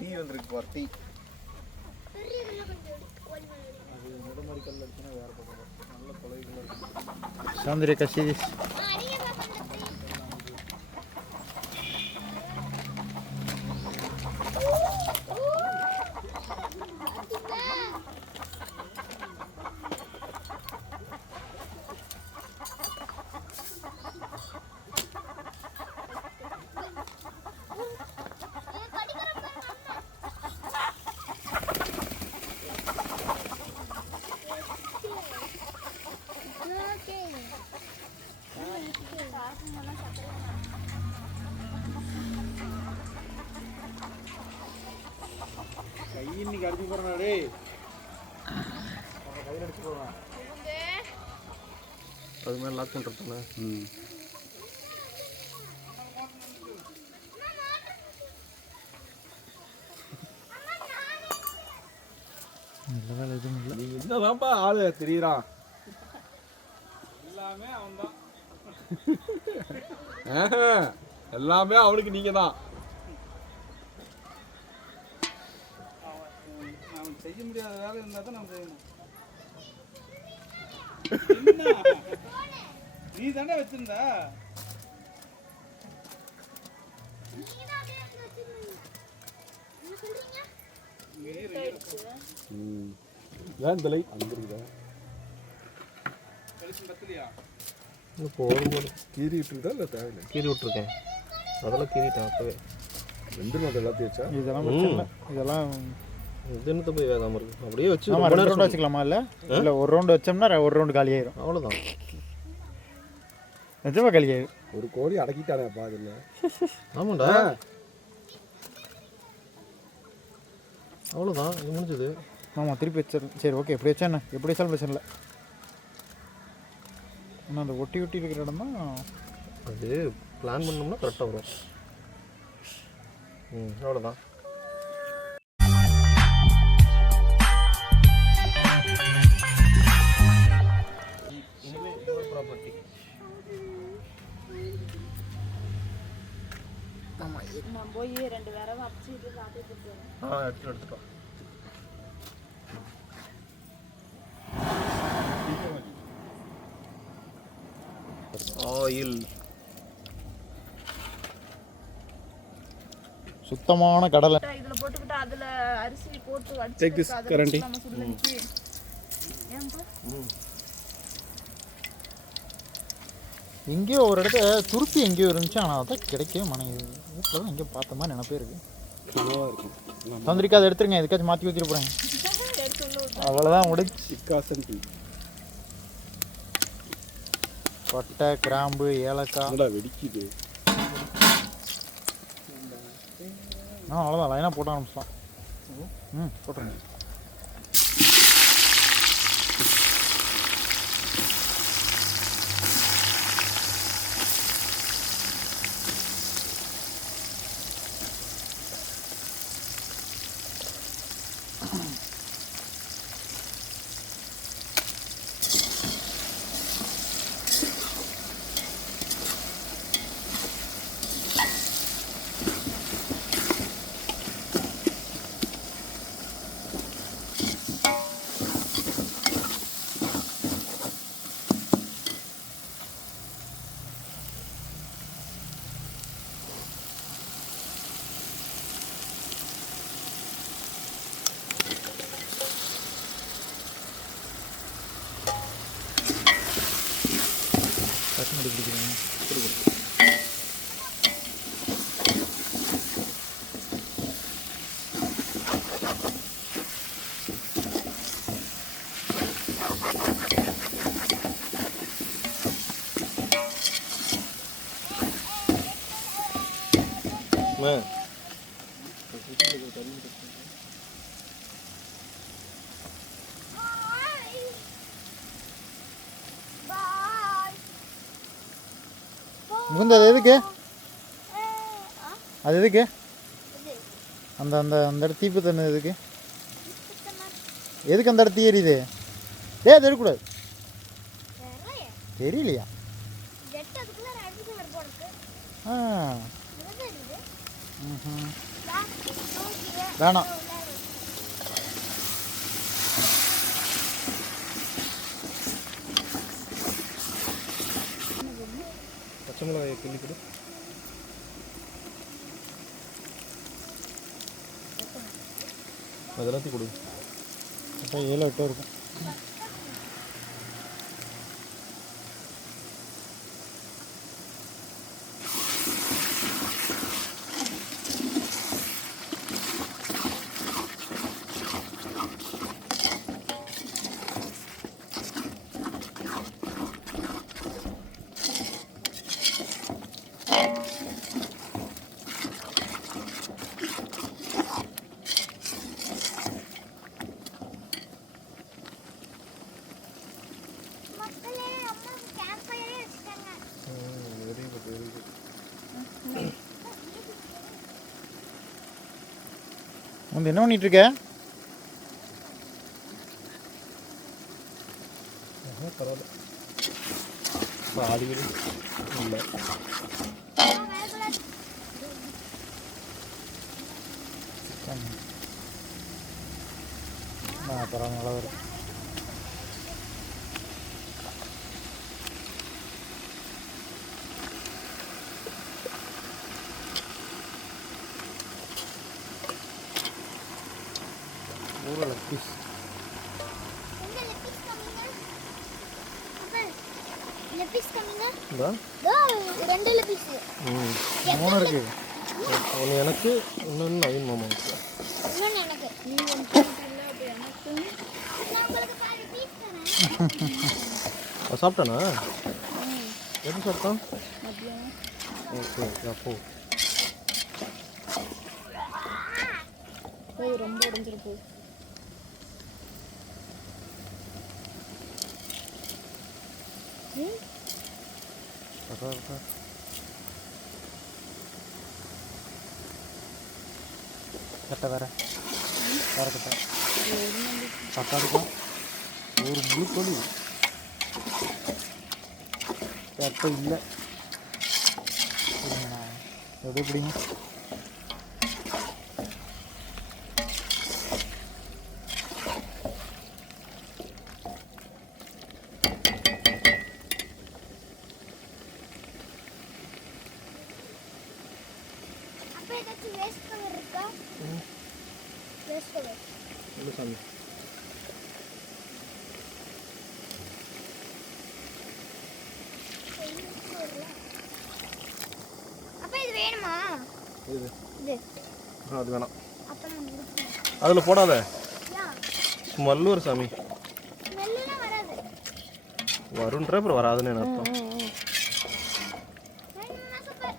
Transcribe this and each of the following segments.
Tea வந்துருக்கு பார் tea. Sandra Casidis. இன்னைக்கு அடிச்சு போறேன் டேய். கையில அடிச்சு போறேன். அது மேல லாக் பண்றதுல. நல்ல வேலை எதுவும் இல்லை. நீ என்னதான்ப்பா ஆளு தெரியுறான். எல்லாமே அவன்தான். எல்லாமே அவனுக்கு நீங்க தான். அவன் செய்ய முடியாத வேலை இருந்தா தான் நம்ம செய்யணும். நீ தானே வச்சிருந்த. ஏன் தலை அங்கிருக்குதா போதும் போதும் கீறி விட்டுருக்கா இல்லை தேவையில்லை? கீறி விட்டுருக்கேன், அதெல்லாம் கீறிட்டேன் அப்பவே. வெந்துடும் அது எல்லாத்தையும் வச்சா. இதெல்லாம் வச்சிடலாம். இதெல்லாம் இது என்னத்தை போய் வேகாமல் இருக்குது அப்படியே வச்சு ஆமாம். 2 ரவுண்டு வச்சுக்கலாமா? இல்லை இல்லை, ஒரு ரவுண்டு வச்சோம்னா ஒரு ரவுண்டு காலி ஆயிரும். அவ்வளோதான், நிஜமாக காலி ஆயிரும். ஒரு கோழி அடக்கிட்டானேப்பா அதில். ஆமாண்டா, அவ்வளோதான், இது முடிஞ்சது. ஆமாம், திருப்பி வச்சிடலாம். சரி, ஓகே, எப்படி வச்சா என்ன, எப்படி வச்சாலும் பிரச்சனை இல்லை. ஆனால் அந்த ஒட்டி ஒட்டி இருக்கிற இடம் தான் அது பிளான் பண்ணோம்னா கரெக்டாக வரும். அவ்வளோதான். நான் போய் 2 விரவை அடிச்சுட்டு சாப்பிட்டு எடுத்துட்டோம். ஆயில் சுத்தமான கடலை இதில் போட்டுக்கிட்டு அதில் அரிசி போட்டு Take this currently. எங்கேயோ ஒரு இடத்துல துருப்பி எங்கேயோ இருந்துச்சு, ஆனால் அதான் கிடைக்கவே மாட்டேங்குது. வீட்டில் தான் எங்கேயோ பார்த்த மாதிரி நினைப்பே இருக்கு. தந்திரிக்கா அதை எடுத்துருங்க, எதுக்காச்சும் மாற்றி ஊற்றிட்டு போகிறேன். அவ்வளோதான் முடிச்சு. பட்டை, கிராம்பு, ஏலக்காய் வெடிக்குது. அவ்வளோதான், லைனாக போட ஆரம்பிச்சலாம். போட்டுருங்க. டக்குனு பிடிக்கிறேன். முகுந்த அது எதுக்கு? அது எதுக்கு? அந்த அந்த அந்த இடத்து தீப்பு தண்ணி எதுக்கு? எதுக்கு அந்த இடத்து எரியுது? அது எடுக்கூடாது. தெரியலையா? வேணாம். பச்சை மிளகாயை கிள்ளி கொடு. அதெல்லாத்தையும் கொடு. அப்போ 7 8 இருக்கும். Very good very good. வந்து என்ன பண்ணிட்டு இருக்க? பரவாயில்ல. பாதி இல்லை. பரவாயில்ல, நல்லா வரும். ஒரு லெக் பீஸ். இந்தா. 2 பீஸ். 3 இருக்கு. ஒன்று எனக்கு, இன்னொன்று நவீன் மாமாவுக்கு. இன்னொன்னு எனக்கு. நீ ஒன்று போட்டுல அப்ப எனக்கு. நான் உங்களுக்கு பாதி பீஸ் தரேன். அது சாப்பிட்டானா? எப்படி சாப்பிட்டான்? மதியம். ஓகே அப்போ போய் ரொம்ப உடைஞ்சிரு போ. கட்ட வேற கட்ட கட்டா இருக்கும். ஒரு முழு கோழி கட்ட இல்லை. எப்படி பிடிங்க? அப்ப ஏதாச்சும் வேஸ்ட் கவர் இருக்கா? Waste cover. இல்லை சாமி. அப்ப இது வேணுமா? இது இது. அது வேணாம். அப்ப நான் முடிச்சேன். அதில் போடாத. யா. ஸ்மெல் வரும் சாமி. ஸ்மெல்லாம் வராது. வருன்ற அப்புறம் வராதுன்னு அர்த்தம். வேணும்னா சூப்பர்.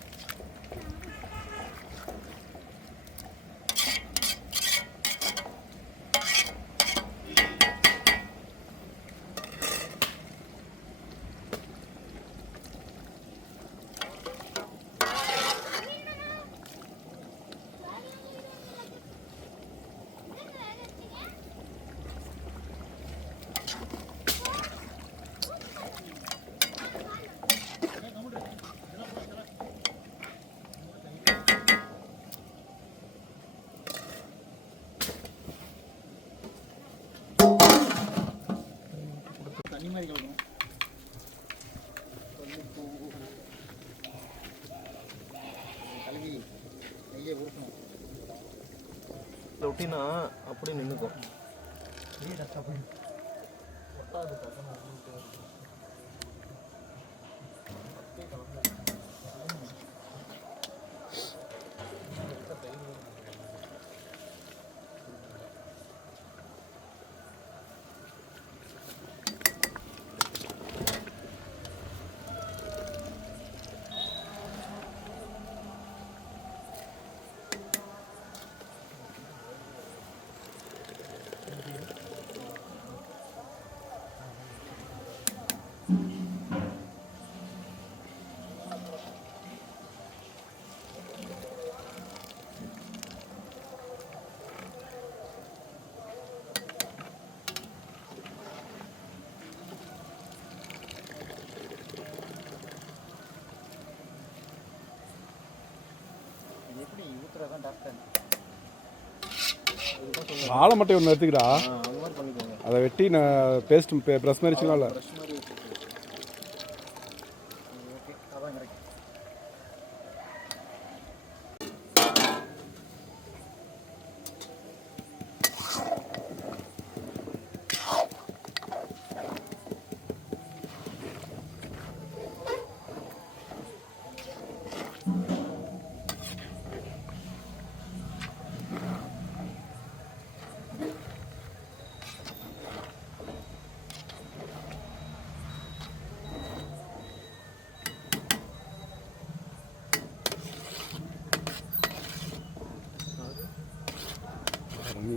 தண்ணி மாதிரி கலக்கணும். கலக்கி நெய்யை ஊற்றணும். ஒட்டினா அப்படியே நின்றுக்கும். ஆளை மட்டும் ஒன்று எடுத்துக்கிறா அந்த மாதிரி பண்ணிக்கோங்க. அதை வெட்டி நான் பேஸ்ட் ப்ரெஸ் மாதிரி வச்சுக்கலாம்ல.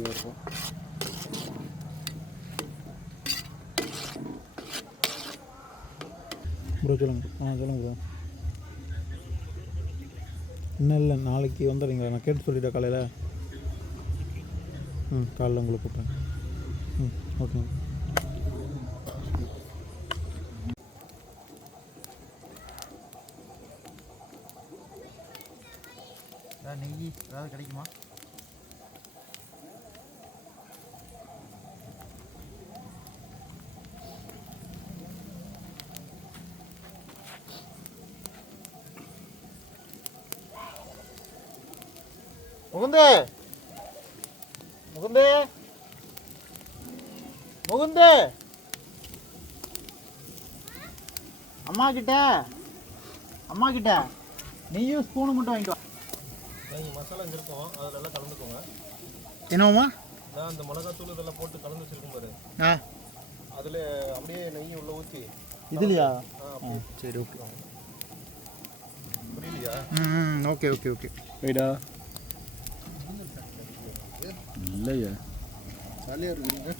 இருக்கும். ப்ரோ சொல்லுங்கள். சொல்லுங்கள் ப்ரோ. இன்னும் இல்லை, நாளைக்கு வந்துடுறீங்களா? நான் கேட்டு சொல்லிட்டேன் காலையில். காலையில் உங்களை கூப்பிட்றேன். ஓகேங்க. நெய் ஏதாவது கிடைக்குமா? முகுந்தே, முகுந்தே, முகுந்தே, அம்மா கிட்ட நெய்யும் ஸ்பூனு மட்டும் வாங்கிட்டு வா. நீங்கள் மசாலா இங்கே இருக்கும், அதில் எல்லாம் கலந்துக்கோங்க. என்னம்மா? நான் அந்த மிளகாத்தூள் இதெல்லாம் போட்டு கலந்து வச்சிருக்கும் பாரு, அதில் அப்படியே நெய் உள்ள ஊற்றி. இதுலையா? சரி, ஓகே. புரியலையா? Okay okay okay. வெயிடா இல்லையா ஜாலியாக இருக்குங்க.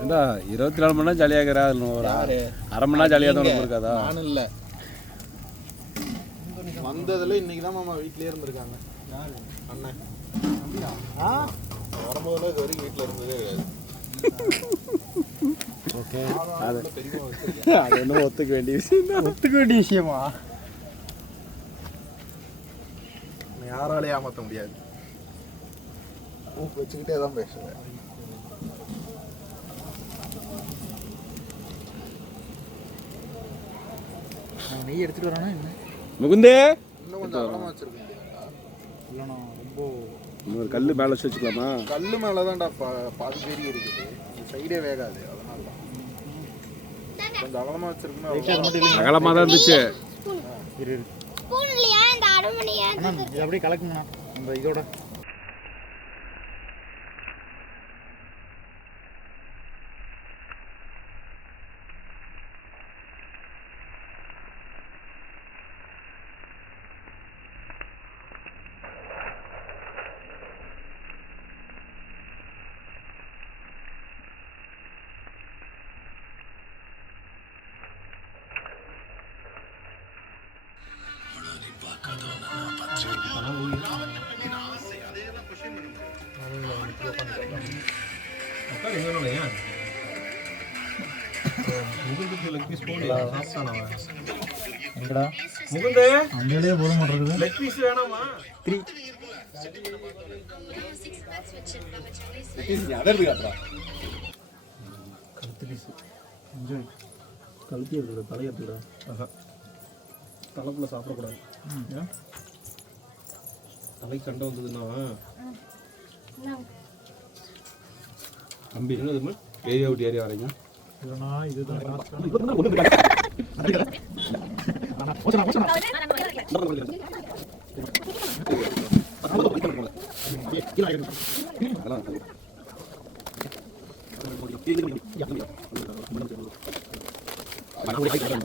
ஏண்டா 24 மணி நேரம் ஜாலியாக இருக்கிறா, ஒரு அரை மணி நேரம் ஜாலியாக தான் இருக்காதா? நானும் இல்லை, வந்ததில் இன்னைக்கு தான் மாமா வீட்டிலே இருந்திருக்காங்க. அண்ணன் வரும்போதெல்லாம் இது வரைக்கும் வீட்டில் இருந்ததே கிடையாது. ஓகே, அது என்ன ஒத்துக்க வேண்டிய விஷயம். ஒத்துக்க வேண்டிய விஷயமா? யாராலையும் ஏமாற்ற முடியாது. ஊக்கு வச்சுக்கிட்டே தான் பேசுவேன். நெய் எடுத்துகிட்டு வரானா என்ன? முகுந்தே, இன்னும் கொஞ்சம் அகலமாக வச்சிருக்க முடியாதா? இல்லைண்ணா, ரொம்ப இன்னொரு கல் மேலே வச்சு வச்சுக்கலாமா? கல் மேலே தான்டா பாதி பெரிய இருக்குது, சைடே வேகாது, அதனால தான் கொஞ்சம் அகலமாக வச்சிருக்கணும். அகலமாக தான் இருந்துச்சு. ஸ்பூன்லையா இந்த அரைமணியா? அண்ணா இது அப்படியே கலக்குங்கண்ணா அந்த இதோட. எங்கடா முகுந்தே, அங்கேயே போட மாட்டேங்குது. லெக் பீஸ் வேணாமா? 3 கழுத்தி எடுத்துட, தலை எடுத்துட. தலைக்குள்ள சாப்பிடக்கூடாது. தலை கண்ட வந்ததுன்னா தம்பி என்னது ஏரியா விட்டு ஏரியா வரீங்க? இல்லைண்ணா இதுதான் அதெல்லாம்